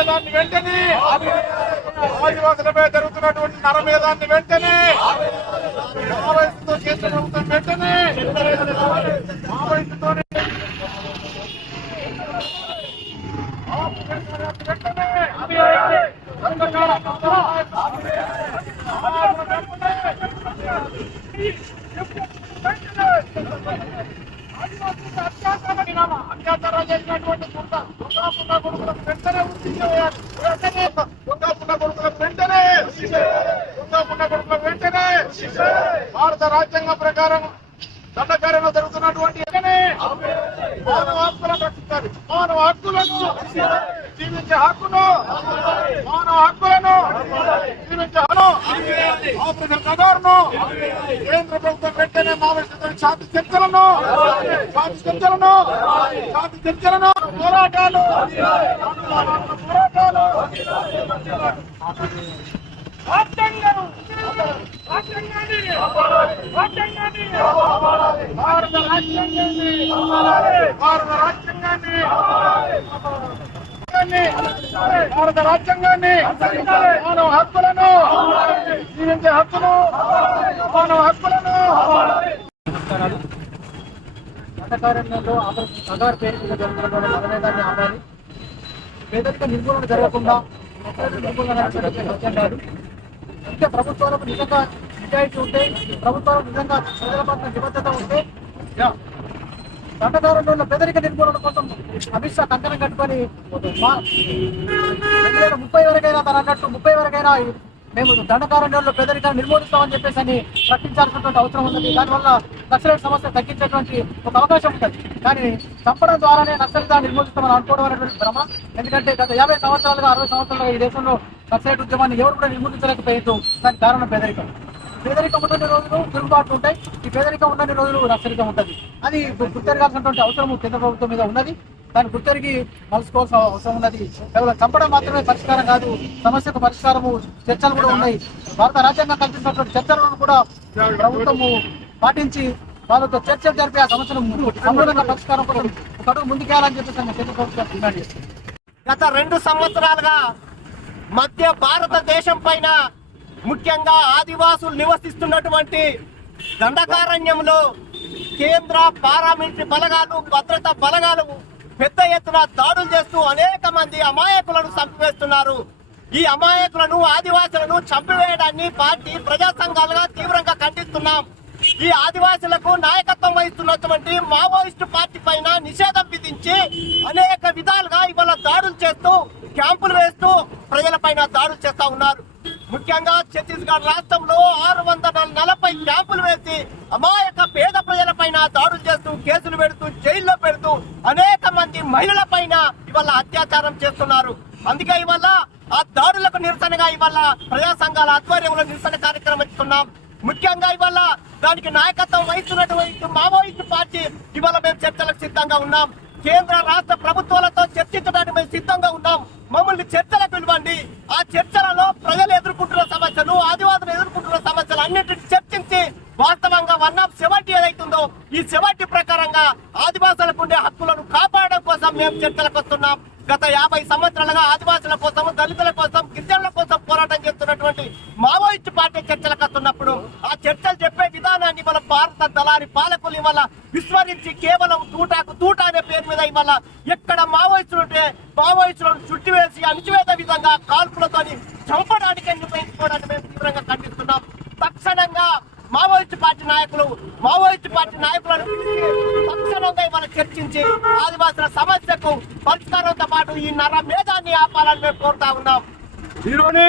నరమేధాన్ని వెంటనే ఆదివాసులపై జరుగుతున్నటువంటి నరమేధాన్ని వెంటనే మావోయిస్టుతో కేంద్ర ప్రభుత్వం వెంటనే మావోయిస్టుతో వెంటనే అత్యాచారాలు చేసినటువంటి దుర్గా దుర్గా పున్న వెంటనే వెంటనే భారత రాజ్యాంగం ప్రకారం దండకార్యంలో జరుగుతున్నటువంటి మానవ హక్కులను రక్షించాలి మానవ హక్కులను జీవించే హక్కును మానవ హక్కులను జీవించే హక్కు ఆపరేషన్ కగారును కేంద్ర ప్రభుత్వం వెంటనే మావోయిస్టులతో శాంతి చర్చలను శాంతి చర్చలను శాంతి చర్చలను పోరాటాలు భారత రాజ్యాంగాన్ని భారత రాజ్యాంగాన్ని భారత రాజ్యాంగాన్ని మానవ హక్కులను జీవించే హక్కును మానవ హక్కులను నమస్కారాలు దండకారణ్యంలో పేరు మీద జరుగుతున్నటువంటి దాన్ని ఆపాలి. పేదరిక నిర్మూలన జరగకుండా అంటే ప్రభుత్వాలకు నిజంగా నిజాయితీ ఉంటే ప్రభుత్వాలకు నిజంగా ప్రజల పట్ల నిబద్ధత ఉంటే దండకారంలో ఉన్న పేదరిక నిర్మూలన కోసం అమిత్ షా కంకణం కట్టుకొని రెండు వేల ముప్పై వరకైనా తను అన్నట్టు ముప్పై వరకైనా మేము దండకారణ్యంలో పేదరికాన్ని నిర్మూలిస్తామని చెప్పేసి అని ప్రకటించాల్సినటువంటి అవసరం ఉన్నది. దానివల్ల నక్సలైట్ సమస్య తగ్గించేటువంటి ఒక అవకాశం ఉంటుంది కానీ చంపడం ద్వారానే నక్సలితాన్ని నిర్మూలిస్తామని అనుకోవడం అనేటువంటి భ్రమ. ఎందుకంటే గత యాభై సంవత్సరాలుగా అరవై సంవత్సరాలుగా ఈ దేశంలో నక్సలైట్ ఉద్యమాన్ని ఎవరు కూడా నిర్మూలించలేకపోయిందో. దానికి కారణం పేదరికం. పేదరికం ఉన్నన్ని రోజులు తిరుగుబాట్లు ఉంటాయి. ఈ పేదరికం ఉన్నన్ని రోజులు నక్సలికం ఉంటుంది. అది గుర్తెరగాల్సినటువంటి అవసరం కేంద్ర ప్రభుత్వం మీద ఉన్నది. దాన్ని గుర్తెరిగి మలుసుకోవాల్సిన అవసరం ఉన్నది. కేవలం చంపడం మాత్రమే పరిష్కారం కాదు సమస్యకు పరిష్కారము చర్చలు కూడా ఉన్నాయి. భారత రాజ్యాంగం కల్పించినటువంటి చర్చలను కూడా ప్రభుత్వము పాటించి వాళ్ళతో చర్చలు జరిపి ఆ సమస్యను సమూలంగా పరిష్కారం కోసం ఒక అడుగు ముందుకేయాలని చెప్పేసి కేంద్ర ప్రభుత్వం డిమాండ్ గత రెండు సంవత్సరాలుగా మధ్య భారతదేశం పైన ముఖ్యంగా ఆదివాసులు నివసిస్తున్నటువంటి దండకారణ్యంలో కేంద్ర పారామిలిటరీ బలగాలు భద్రతా బలగాలు పెద్ద ఎత్తున దాడులు చేస్తూ అనేక మంది అమాయకులను చంపివేస్తున్నారు. ఈ అమాయకులను ఆదివాసులను చంపివేయడాన్ని పార్టీ ప్రజా సంఘాలుగా తీవ్రంగా ఖండిస్తున్నాం. ఈ ఆదివాసులకు నాయకత్వం వహిస్తున్నటువంటి మావోయిస్టు పార్టీ పైన నిషేధం విధించి అనేక విధాలుగా ఇవాళ దాడులు చేస్తూ క్యాంపులు వేస్తూ ప్రజల పైన దాడులు చేస్తా ఉన్నారు. ముఖ్యంగా ఛత్తీస్గఢ్ రాష్ట్రంలో ఆరు వందల నలభై క్యాంపులు వేసి అమాయక పేద ప్రజల పైన దాడులు చేస్తూ కేసులు పెడుతూ జైల్లో పెడుతూ అనేక మంది మహిళల పైన ఇవాళ అత్యాచారం చేస్తున్నారు. అందుకే ఇవాళ ఆ దాడులకు నిరసనగా ఇవాళ ప్రజా సంఘాల ఆధ్వర్యంలో నిరసన కార్యక్రమం ఇస్తున్నాం. ముఖ్యంగా ఇవాళ దానికి నాయకత్వం వహిస్తున్నటువంటి మావోయిస్టు పార్టీ ఇవాళ మేము చర్చలకు సిద్ధంగా ఉన్నాం. కేంద్ర రాష్ట్ర ప్రభుత్వాలతో చర్చించడానికి మేము సిద్ధంగా ఉన్నాం. మమ్మల్ని చర్చలకు పిలవండి. ఆ చర్చలలో ప్రజలు ఎదుర్కొంటున్న సమస్యలు ఆదివాసులు ఎదుర్కొంటున్న సమస్యలు అన్నింటిని చర్చించి వాస్తవంగా వన్ ఆఫ్ సెవెంటీ ఏదైతుందో ఈ సెవెంటీ ప్రకారంగా ఆదివాసులకు ఉండే హక్కులను కాపాడడం కోసం మేము చర్చలకు వస్తున్నాం. గత యాభై సంవత్సరాలుగా ఆదివాసుల కోసం దళితుల కోసం గిరిజనుల కోసం పోరాటం చేస్తున్నటువంటి మావోయిస్ట్ పార్టీ చర్చలకు వస్తున్నప్పుడు ఆ చర్చలు చెప్పే విధానాన్ని మన భారత దళారి పాలకులు ఇవాళ విస్మరించి కేవలం తూటాకు తూట అనే పేరు మీద ఇవాళ ఎక్కడ మావోయిస్టులు ఉంటే మావోయిస్టులను చుట్టివేసి అణిచివేత విధంగా కాల్పులతోని చంపడానికి నిర్ణయించుకోవడానికి మేము తీవ్రంగా ఖండిస్తున్నాం. మావోయిస్ట్ పార్టీ నాయకులు మావోయిస్ట్ పార్టీ నాయకులను పిలిచి తక్షణంగా ఇవాళ చర్చించి ఆదివాసుల సమస్యకు పరిష్కారంతో పాటు ఈ నర మేధాన్ని ఆపాలని మేము కోరుతా ఉన్నాం. ఈరోజు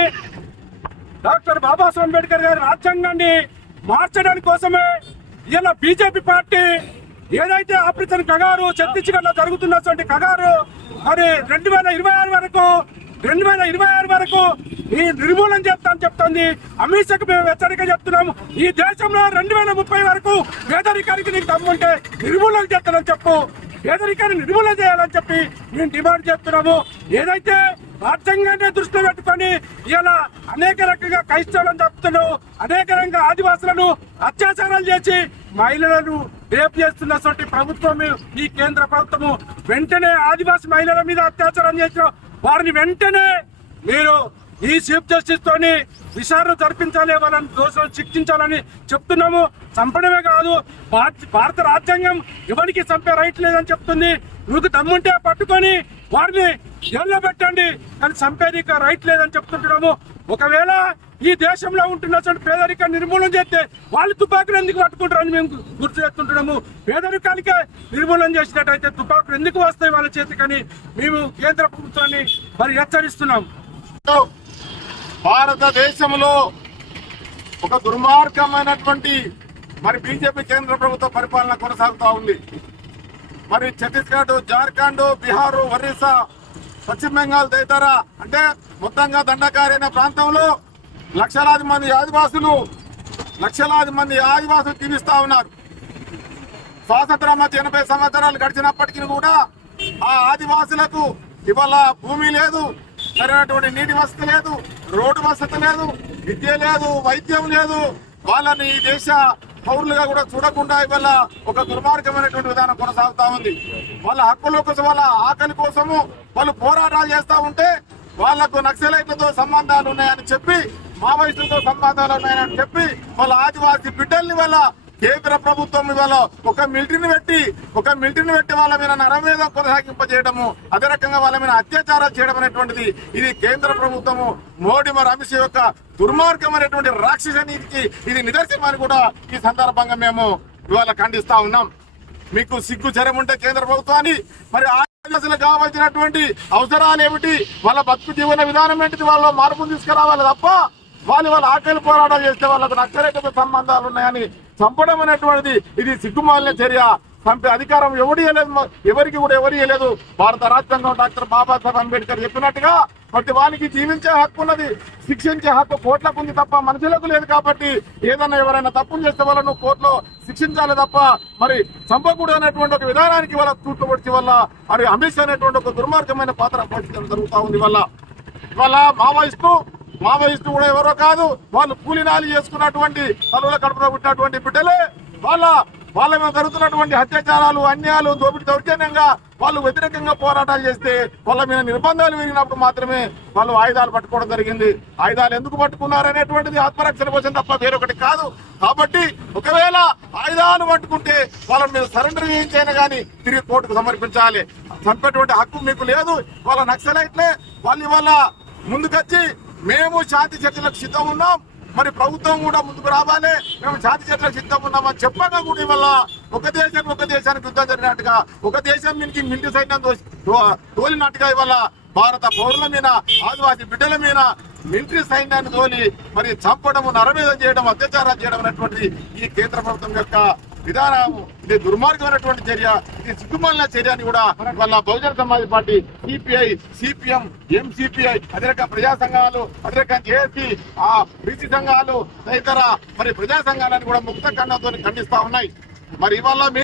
డాక్టర్ బాబాసాహెబ్ అంబేద్కర్ గారి రాజ్యాంగాన్ని మార్చడానికి కోసమే ఇలా బీజేపీ పార్టీ ఏదైతే ఆపరేషన్ కగారు ఛత్తీస్గఢ్లో జరుగుతున్నటువంటి కగారు మరి రెండు వేల ఇరవై ఆరు వరకు రెండు వేల ఇరవై ఆరు వరకు ఈ నిర్మూలన చేస్తాం చెప్తోంది. అమిత్ షాకి మేము హెచ్చరిక చెప్తున్నాము ఈ దేశంలో రెండు వేల ముప్పై వరకు పేదరికానికి నీకు దమ్ముంటే నిర్మూలన చేస్తానని చెప్పు. పేదరికాన్ని నిర్మూలన చేయాలని చెప్పి మేము డిమాండ్ చేస్తున్నాము. ఏదైతే రాజ్యాంగాన్ని దృష్టిలో పెట్టుకొని ఇలా అనేక రకంగా క్రైస్తవులను చంపుతున్నావు అనేక రకంగా ఆదివాసులను అత్యాచారాలు చేసి మహిళలను రేపు చేస్తున్నటువంటి ప్రభుత్వం ఈ కేంద్ర ప్రభుత్వము వెంటనే ఆదివాసి మహిళల మీద అత్యాచారం చేసిన వారిని వెంటనే మీరు ఈ చీఫ్ జస్టిస్ తోని విచారణ జరిపించాలి వాళ్ళని దోషులు శిక్షించాలని చెప్తున్నాము. చంపడమే కాదు భారత భారత రాజ్యాంగం ఎవరికి చంపే రైట్ లేదని చెప్తుంది. మీకు దమ్ముంటే పట్టుకొని వారిని జైల్లో పెట్టండి కానీ చంపేది రైట్ లేదని చెప్తుంటున్నాము. ఒకవేళ ఈ దేశంలో ఉంటున్నటువంటి పేదరిక నిర్మూలన చేస్తే వాళ్ళు తుపాకులు ఎందుకు పట్టుకుంటారని మేము గుర్తు చేస్తుంటున్నాము. పేదరికానికి నిర్మూలన చేసినట్టయితే తుపాకులు ఎందుకు వస్తాయి వాళ్ళ చేతికని మేము కేంద్ర ప్రభుత్వాన్ని మరి హెచ్చరిస్తున్నాం. భారతదేశంలో ఒక దుర్మార్గమైనటువంటి మరి బీజేపీ కేంద్ర ప్రభుత్వ పరిపాలన కొనసాగుతూ ఉంది. మరి ఛత్తీస్గఢ్ జార్ఖండ్ బీహార్ ఒరిస్సా పశ్చిమ బెంగాల్ తదితర అంటే మొత్తంగా దండకారైన ప్రాంతంలో లక్షలాది మంది ఆదివాసులు లక్షలాది మంది ఆదివాసులు జీవిస్తూ ఉన్నారు. స్వాతంత్రం మధ్య ఎనభై సంవత్సరాలు గడిచినప్పటికీ కూడా ఆ ఆదివాసులకు ఇవాళ భూమి లేదు. సరైనటువంటి నీటి వసతి లేదు రోడ్డు వసతి లేదు విద్య లేదు వైద్యం లేదు. వాళ్ళని ఈ దేశ పౌరులుగా కూడా చూడకుండా ఇవాళ ఒక దుర్మార్గమైనటువంటి విధానం కొనసాగుతా ఉంది. వాళ్ళ హక్కుల కోసం వాళ్ళ ఆకలి కోసము వాళ్ళు పోరాటాలు చేస్తూ ఉంటే వాళ్ళకు నక్సలైట్లతో సంబంధాలు ఉన్నాయని చెప్పి మావోయిస్టులతో సంబంధాలు ఉన్నాయని చెప్పి వాళ్ళ ఆదివాసీ బిడ్డల్ని వాళ్ళ కేంద్ర ప్రభుత్వం ఇవాళ ఒక మిలిటరీని పెట్టి ఒక మిలిటరీని పెట్టి వాళ్ళ మీద నరమేధ కొనసాగింపజేయడము అదే రకంగా వాళ్ళ మీద అత్యాచారాలు చేయడం అనేటువంటిది ఇది కేంద్ర ప్రభుత్వము మోడీ మరి అమిత్ యొక్క దుర్మార్గమైనటువంటి రాక్షస నీతికి ఇది నిదర్శనం కూడా ఈ సందర్భంగా మేము ఇవాళ ఖండిస్తా ఉన్నాం. మీకు సిగ్గు జ్వరం ఉంటే కేంద్ర ప్రభుత్వాన్ని మరి ఆదివాసులకు కావాల్సినటువంటి అవసరాలు ఏమిటి? వాళ్ళ బతుకు జీవన విధానం ఏంటిది? వాళ్ళ మార్పులు తీసుకురావాలి తప్ప వాళ్ళు వాళ్ళ ఆకలి పోరాటాలు చేస్తే వాళ్ళకు నచ్చరేట సంబంధాలు ఉన్నాయని చంపడం అనేటువంటిది ఇది సిగ్గుమాలిన చర్య. చంపే అధికారం ఎవరు ఇవ్వలేదు ఎవరికి కూడా ఎవరు ఇవ్వలేదు భారత రాజ్యాంగం డాక్టర్ బాబాసాహెబ్ అంబేద్కర్ చెప్పినట్టుగా ప్రతి వానికి జీవించే హక్కు ఉన్నది. శిక్షించే హక్కు కోట్లకు ఉంది తప్ప మనుషులకు లేదు కాబట్టి ఏదన్నా ఎవరైనా తప్పులు చేస్తే వాళ్ళను కోర్టులో శిక్షించాలి తప్ప మరి చంపకూడదు అనేటువంటి ఒక విధానానికి వాళ్ళ తూర్పుపడిచి వల్ల మరి అమిత్ అనేటువంటి ఒక దుర్మార్గమైన పాత్ర పోషించడం జరుగుతూ ఉంది వల్ల ఇవాళ మావోయిస్టు మావోయిస్టు కూడా ఎవరో కాదు. వాళ్ళు కూలినాలు చేసుకున్నటువంటి తల్లుల కడుపులో పుట్టినటువంటి బిడ్డలే. వాళ్ళ వాళ్ళ మీద జరుగుతున్నటువంటి అత్యాచారాలు అన్యాయాలు దోపిడీ దౌర్జన్యంగా వాళ్ళు వ్యతిరేకంగా పోరాటాలు చేస్తే వాళ్ళ మీద నిర్బంధాలు విరిగినప్పుడు మాత్రమే వాళ్ళు ఆయుధాలు పట్టుకోవడం జరిగింది. ఆయుధాలు ఎందుకు పట్టుకున్నారనేటువంటిది ఆత్మరక్షణ కోసం తప్ప వేరొకటి కాదు. కాబట్టి ఒకవేళ ఆయుధాలు పట్టుకుంటే వాళ్ళ మీద సరెండర్ చేయించైనా కానీ తిరిగి కోర్టుకు సమర్పించాలి. చంపేటువంటి హక్కు మీకు లేదు. వాళ్ళ నక్సలైట్లే. వాళ్ళు ఇవాళ ముందుకొచ్చి మేము శాంతి చర్చలకు సిద్ధం ఉన్నాం. మరి ప్రభుత్వం కూడా ముందుకు రావాలి. మేము శాంతి చర్చలకు సిద్ధం ఉన్నామని చెప్పగా కూడా ఇవాళ ఒక దేశం ఒక దేశానికి యుద్ధం జరిగినట్టుగా ఒక దేశం నుంచి మింటి సైన్యం తోలినట్టుగా ఇవాళ భారత పౌరుల మీద ఆదివాసీ బిడ్డల మీద మిలిటరీ సైన్యాన్ని తోలి మరి చంపడము నరమేధం చేయడం అత్యాచారం చేయడం అనేటువంటిది ఈ కేంద్ర ప్రభుత్వం యొక్క విధానం ఇది దుర్మార్గమైనటువంటి చర్య ఇది సిగ్గుమాలిన చర్య అని కూడా వాళ్ళ Bahujan Samaj party CPI CPM MCPI అదే రకం ప్రజా సంఘాలు అదే రకం జేఏసీ ఆ బీసీ సంఘాలు తదితర మరి ప్రజా సంఘాలను కూడా ముక్త కన్నతో ఖండిస్తా ఉన్నాయి. మరి ఇవాళ మీ